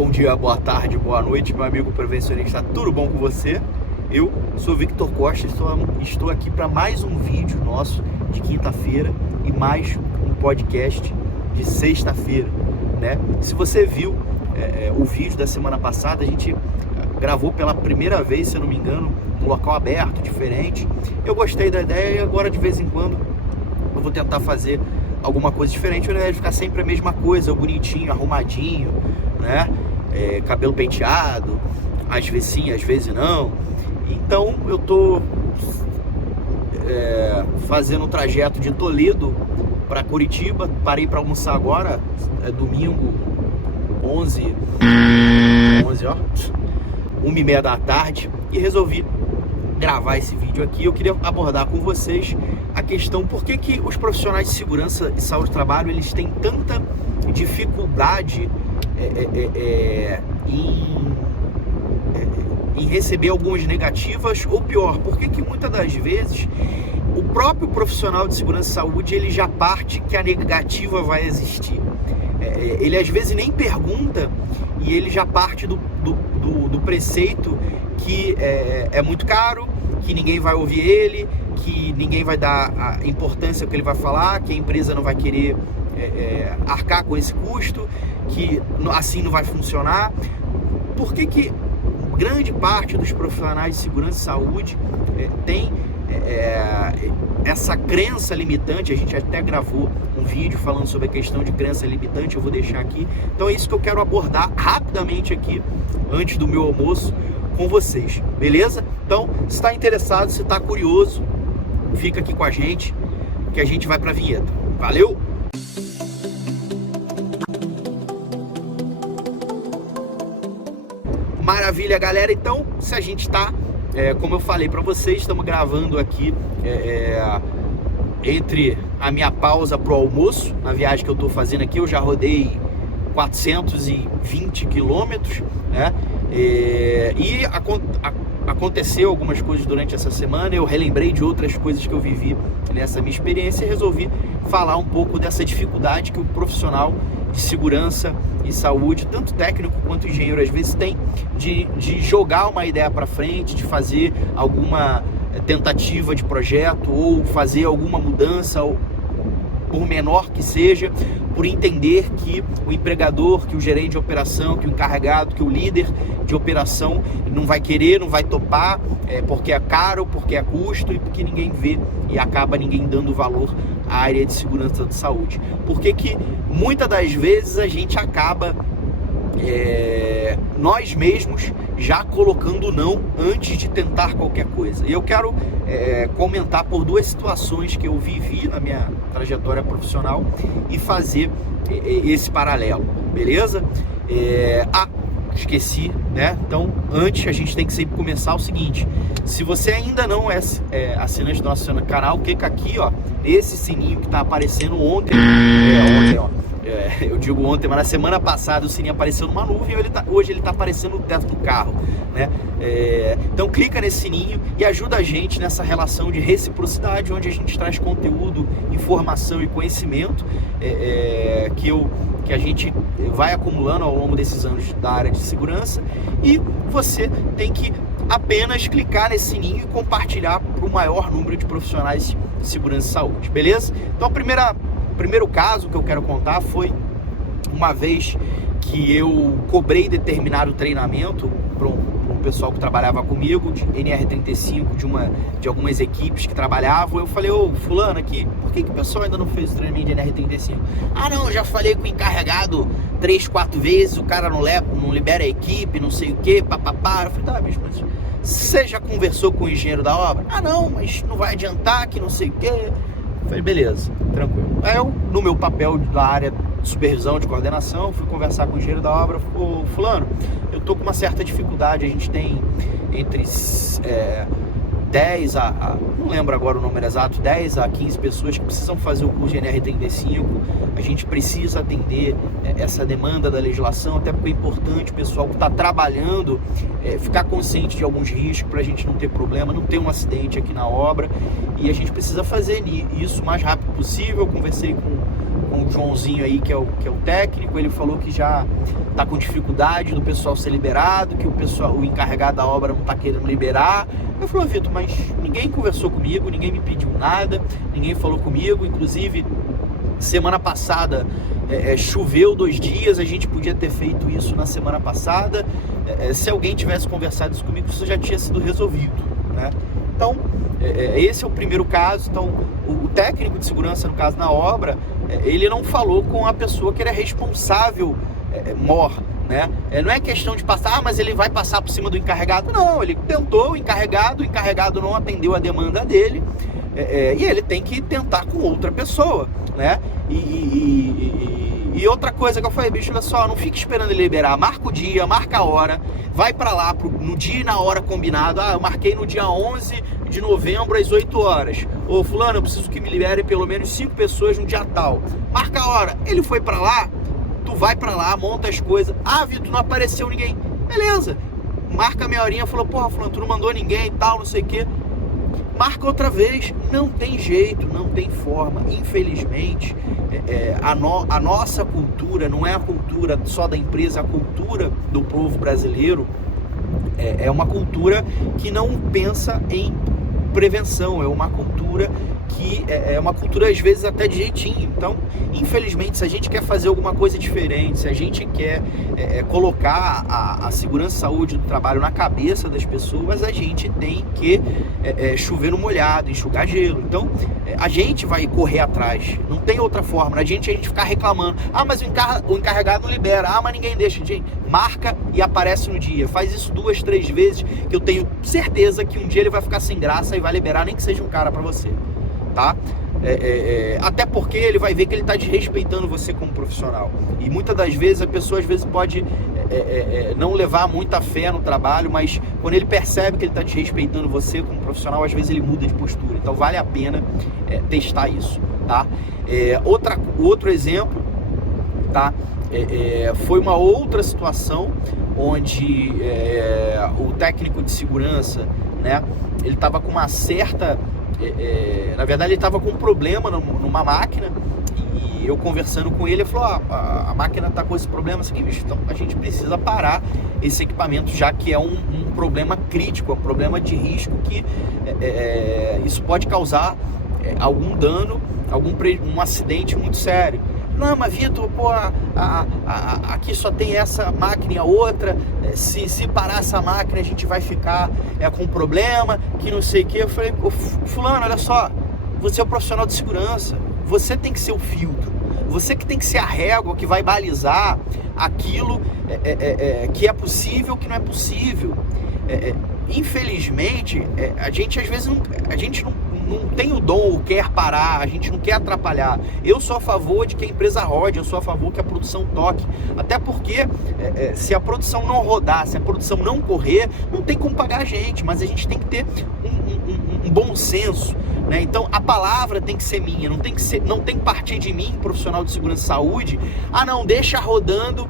bom dia, boa tarde, boa noite, meu amigo prevencionista, tudo bom com você? Eu sou Victor Costa, estou aqui para mais um vídeo nosso de quinta-feira e mais um podcast de sexta-feira, né? Se você viu o vídeo da semana passada, a gente gravou pela primeira vez, se eu não me engano, um local aberto, diferente. Eu gostei da ideia e agora de vez em quando eu vou tentar fazer alguma coisa diferente, ao invés de ficar sempre a mesma coisa, bonitinho, arrumadinho, né? Cabelo penteado, às vezes sim, às vezes não. Então eu tô fazendo um trajeto de Toledo para Curitiba. Parei para almoçar agora, é domingo, 11 ó, 1h30 da tarde, e resolvi gravar esse vídeo aqui. Eu queria abordar com vocês a questão por que os profissionais de segurança e saúde do trabalho eles têm tanta dificuldade em receber algumas negativas, ou pior, por que muitas das vezes o próprio profissional de segurança e saúde ele já parte que a negativa vai existir. Ele às vezes nem pergunta e ele já parte do preceito que é muito caro, que ninguém vai ouvir ele, que ninguém vai dar a importância ao que ele vai falar, que a empresa não vai querer arcar com esse custo, que assim não vai funcionar. Por que grande parte dos profissionais de segurança e saúde tem essa crença limitante? A gente até gravou um vídeo falando sobre a questão de crença limitante, eu vou deixar aqui. Então é isso que eu quero abordar rapidamente aqui, antes do meu almoço, com vocês, beleza? Então, se está interessado, se está curioso, fica aqui com a gente, que a gente vai para a vinheta. Valeu! Maravilha, galera. Então, se a gente está, como eu falei para vocês, estamos gravando aqui entre a minha pausa pro almoço, na viagem que eu estou fazendo aqui. Eu já rodei 420 quilômetros, né? Aconteceu algumas coisas durante essa semana, eu relembrei de outras coisas que eu vivi nessa minha experiência e resolvi falar um pouco dessa dificuldade que o profissional de segurança e saúde, tanto técnico quanto engenheiro, às vezes tem de jogar uma ideia para frente, de fazer alguma tentativa de projeto ou fazer alguma mudança, por menor que seja, por entender que o empregador, que o gerente de operação, que o encarregado, que o líder de operação não vai querer, não vai topar, porque é caro, porque é custo e porque ninguém vê e acaba ninguém dando valor à área de segurança de saúde. Porque que muitas das vezes a gente acaba nós mesmos já colocando não antes de tentar qualquer coisa. E eu quero comentar por duas situações que eu vivi na minha trajetória profissional e fazer esse paralelo, beleza? Esqueci, né? Então, antes a gente tem que sempre começar o seguinte: se você ainda não é assinante do nosso canal, clica aqui, ó, esse sininho que tá aparecendo ontem, eu digo ontem, mas na semana passada o sininho apareceu numa nuvem, hoje ele tá aparecendo no teto do carro, né? Então clica nesse sininho e ajuda a gente nessa relação de reciprocidade, onde a gente traz conteúdo, informação e conhecimento que a gente vai acumulando ao longo desses anos da área de segurança, e você tem que apenas clicar nesse sininho e compartilhar para o maior número de profissionais de segurança e saúde, beleza? Então o primeiro caso que eu quero contar foi uma vez que eu cobrei determinado treinamento para um pessoal que trabalhava comigo, de NR35, de algumas equipes que trabalhavam. Eu falei: ô fulano aqui, por que o pessoal ainda não fez o treinamento de NR35? Ah não, eu já falei com o encarregado 3, 4 vezes, o cara não libera a equipe, não sei o que, papapá. Eu falei: tá, bicho, mas você já conversou com o engenheiro da obra? Ah não, mas não vai adiantar, que não sei o que. Eu falei: beleza, tranquilo. Aí eu, no meu papel da área de supervisão, de coordenação, fui conversar com o engenheiro da obra. Ô fulano, eu tô com uma certa dificuldade, a gente tem entre 10 não lembro agora o número exato, 10 a 15 pessoas que precisam fazer o curso de NR35. A gente precisa atender essa demanda da legislação, até porque é importante o pessoal que está trabalhando ficar consciente de alguns riscos, para a gente não ter problema, não ter um acidente aqui na obra, e a gente precisa fazer isso o mais rápido possível. Eu conversei com o Joãozinho aí, que é o técnico. Ele falou que já tá com dificuldade do pessoal ser liberado, que o encarregado da obra não tá querendo liberar. Eu falei, Vitor, mas ninguém conversou comigo, ninguém me pediu nada, ninguém falou comigo. Inclusive, semana passada choveu 2 dias, a gente podia ter feito isso na semana passada. Se alguém tivesse conversado isso comigo, isso já tinha sido resolvido, né? Então, esse é o primeiro caso. Então, o técnico de segurança, no caso, na obra, ele não falou com a pessoa que era responsável mor, né? Não é questão de passar, mas ele vai passar por cima do encarregado. Não, ele tentou o encarregado não atendeu a demanda dele, e ele tem que tentar com outra pessoa, né? E outra coisa que eu falei, bicho, olha só, não fique esperando ele liberar, marca o dia, marca a hora, vai pra lá no dia e na hora combinado. Eu marquei no dia 11 de novembro às 8 horas. Ô fulano, eu preciso que me libere pelo menos 5 pessoas no dia tal. Marca a hora. Ele foi pra lá, tu vai pra lá, monta as coisas. Ah, Vitor, não apareceu ninguém. Beleza. Marca a meia horinha, falou, porra, fulano, tu não mandou ninguém e tal, não sei o quê. Marca outra vez. Não tem jeito, não tem forma. Infelizmente, a nossa cultura não é a cultura só da empresa, a cultura do povo brasileiro é uma cultura que não pensa em prevenção, é uma cultura que é uma cultura às vezes até de jeitinho. Então, infelizmente, se a gente quer fazer alguma coisa diferente, se a gente quer colocar a segurança e saúde do trabalho na cabeça das pessoas, a gente tem que chover no molhado, enxugar gelo. Então, a gente vai correr atrás, não tem outra forma. A gente ficar reclamando, mas o encarregado não libera, mas ninguém deixa. Gente, marca e aparece no dia. Faz isso 2, 3 vezes, que eu tenho certeza que um dia ele vai ficar sem graça e vai liberar, nem que seja um cara para você, tá? Até porque ele vai ver que ele está desrespeitando você como profissional. E muitas das vezes a pessoa pode não levar muita fé no trabalho, mas quando ele percebe que ele está desrespeitando você como profissional, às vezes ele muda de postura. Então vale a pena testar isso, tá? Outro exemplo, tá? Foi uma outra situação onde o técnico de segurança, né, ele estava com uma certa... na verdade ele estava com um problema numa máquina, e eu conversando com ele falou, a máquina está com esse problema, assim, bicho, então a gente precisa parar esse equipamento, já que é um problema crítico, é um problema de risco, que isso pode causar algum dano, um acidente muito sério. Não, mas Vitor, pô, aqui só tem essa máquina e a outra, se parar essa máquina a gente vai ficar com problema, que não sei o que. Eu falei, fulano, olha só, você é um profissional de segurança, você tem que ser o filtro, você que tem que ser a régua que vai balizar aquilo que é possível, que não é possível. Infelizmente, a gente às vezes não tem o dom ou quer parar, a gente não quer atrapalhar. Eu sou a favor de que a empresa rode, eu sou a favor que a produção toque, até porque se a produção não rodar, se a produção não correr, não tem como pagar a gente, mas a gente tem que ter um bom senso, né? Então a palavra tem que ser minha, não tem que partir de mim, profissional de segurança e saúde. Não, deixa rodando,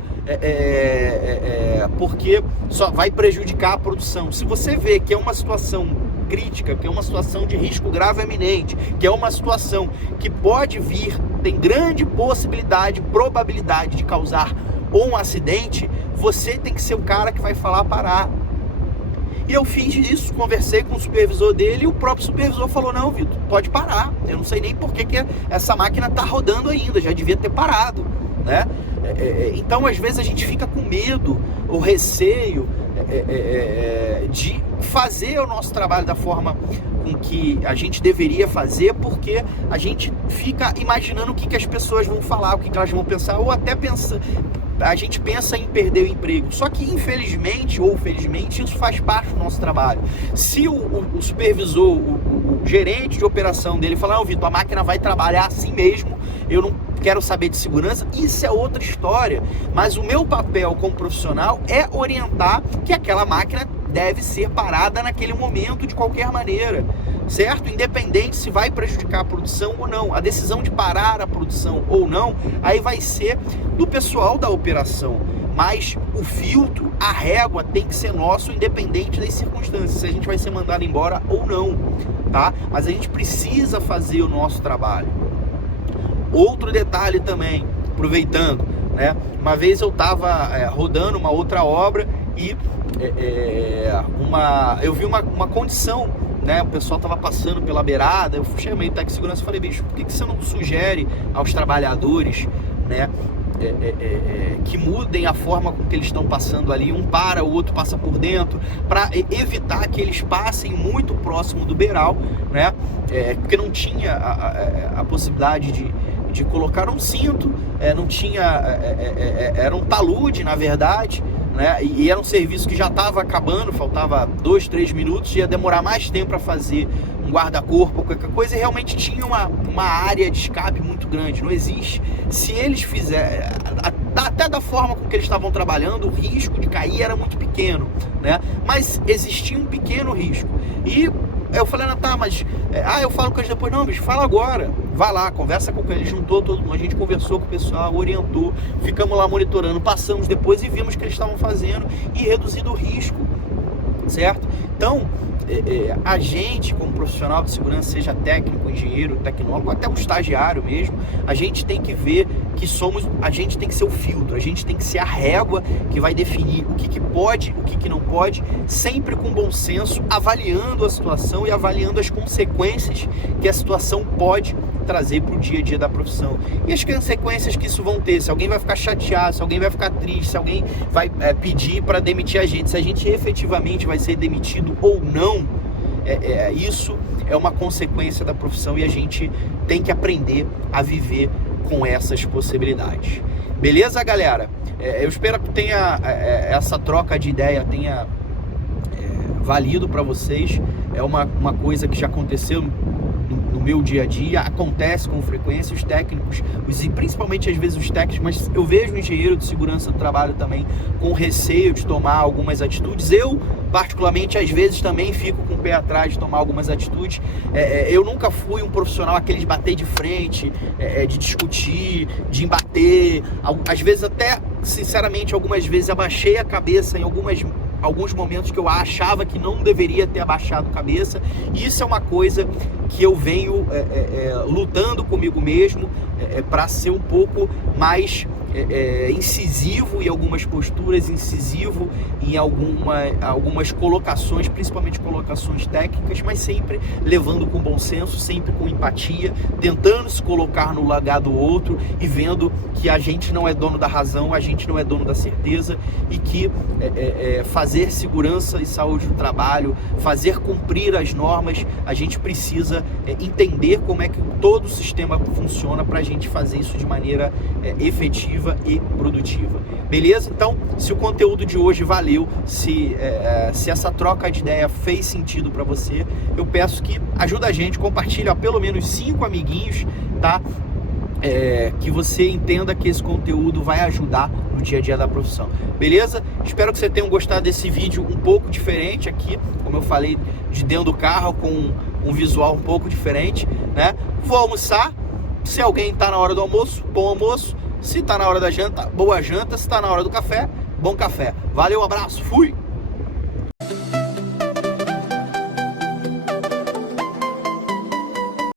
porque só vai prejudicar a produção. Se você vê que é uma situação crítica, que é uma situação de risco grave eminente, que é uma situação que pode vir, tem grande probabilidade de causar um acidente, você tem que ser o cara que vai falar parar. E eu fiz isso, conversei com o supervisor dele, e o próprio supervisor falou, não, Vitor, pode parar, eu não sei nem por que essa máquina está rodando ainda, já devia ter parado, né? Então às vezes a gente fica com medo ou receio de fazer o nosso trabalho da forma com que a gente deveria fazer, porque a gente fica imaginando o que as pessoas vão falar, o que elas vão pensar, ou até a gente pensa em perder o emprego. Só que infelizmente ou felizmente isso faz parte do nosso trabalho. Se o supervisor, o gerente de operação dele falar, não, Vitor, a máquina vai trabalhar assim mesmo, eu não quero saber de segurança, isso é outra história. Mas o meu papel como profissional é orientar que aquela máquina deve ser parada naquele momento de qualquer maneira, certo? Independente se vai prejudicar a produção ou não. A decisão de parar a produção ou não, aí vai ser do pessoal da operação. Mas o filtro, a régua tem que ser nosso, independente das circunstâncias, se a gente vai ser mandado embora ou não, tá? Mas a gente precisa fazer o nosso trabalho. Outro detalhe também, aproveitando, né? Uma vez eu estava rodando uma outra obra e eu vi uma condição, né? O pessoal estava passando pela beirada, eu chamei o técnico de segurança e falei, bicho, por que você não sugere aos trabalhadores, né, que mudem a forma com que eles estão passando ali, um para, o outro passa por dentro, para evitar que eles passem muito próximo do beiral, né? Porque não tinha a possibilidade de colocar um cinto, não tinha, era um talude, na verdade, né? E era um serviço que já estava acabando, faltava 2, 3 minutos, ia demorar mais tempo para fazer um guarda-corpo, qualquer coisa, e realmente tinha uma área de escape muito grande. Não existe, se eles fizerem, até da forma com que eles estavam trabalhando, o risco de cair era muito pequeno, né? Mas existia um pequeno risco. E eu falei, tá, mas eu falo com eles depois. Não, bicho, fala agora, vai lá, conversa com eles, juntou todo mundo, a gente conversou com o pessoal, orientou, ficamos lá monitorando, passamos depois e vimos o que eles estavam fazendo e reduzindo o risco, certo? Então, a gente, como profissional de segurança, seja técnico, engenheiro, tecnólogo, até um estagiário mesmo, a gente tem que ver que a gente tem que ser o filtro, a gente tem que ser a régua que vai definir o que pode, o que não pode, sempre com bom senso, avaliando a situação e avaliando as consequências que a situação pode trazer para o dia a dia da profissão. E as consequências que isso vão ter, se alguém vai ficar chateado, se alguém vai ficar triste, se alguém vai pedir para demitir a gente, se a gente efetivamente vai ser demitido ou não, isso é uma consequência da profissão e a gente tem que aprender a viver com essas possibilidades. Beleza, galera? Eu espero que tenha essa troca de ideia tenha valido para vocês. É uma coisa que já aconteceu no meu dia a dia, acontece com frequência, os técnicos, e principalmente às vezes os técnicos, mas eu vejo o engenheiro de segurança do trabalho também com receio de tomar algumas atitudes. Eu, particularmente, às vezes também fico com o pé atrás de tomar algumas atitudes. Eu nunca fui um profissional aquele de bater de frente, de discutir, de embater, às vezes até, sinceramente, algumas vezes abaixei a cabeça em alguns momentos que eu achava que não deveria ter abaixado a cabeça. Isso é uma coisa que eu venho lutando comigo mesmo para ser um pouco mais incisivo em algumas posturas, incisivo em algumas colocações, principalmente colocações técnicas, mas sempre levando com bom senso, sempre com empatia, tentando se colocar no lugar do outro e vendo que a gente não é dono da razão, a gente não é dono da certeza e que fazer segurança e saúde do trabalho, fazer cumprir as normas, a gente precisa entender como é que todo o sistema funciona para a gente fazer isso de maneira efetiva e produtiva. Beleza? Então, se o conteúdo de hoje valeu, se essa troca de ideia fez sentido para você, eu peço que ajuda a gente, compartilha pelo menos 5 amiguinhos, tá? Que você entenda que esse conteúdo vai ajudar no dia a dia da profissão. Beleza? Espero que você tenha gostado desse vídeo um pouco diferente aqui, como eu falei, de dentro do carro, com um visual um pouco diferente, né? Vou almoçar. Se alguém está na hora do almoço, bom almoço. Se está na hora da janta, boa janta. Se está na hora do café, bom café. Valeu, abraço, fui!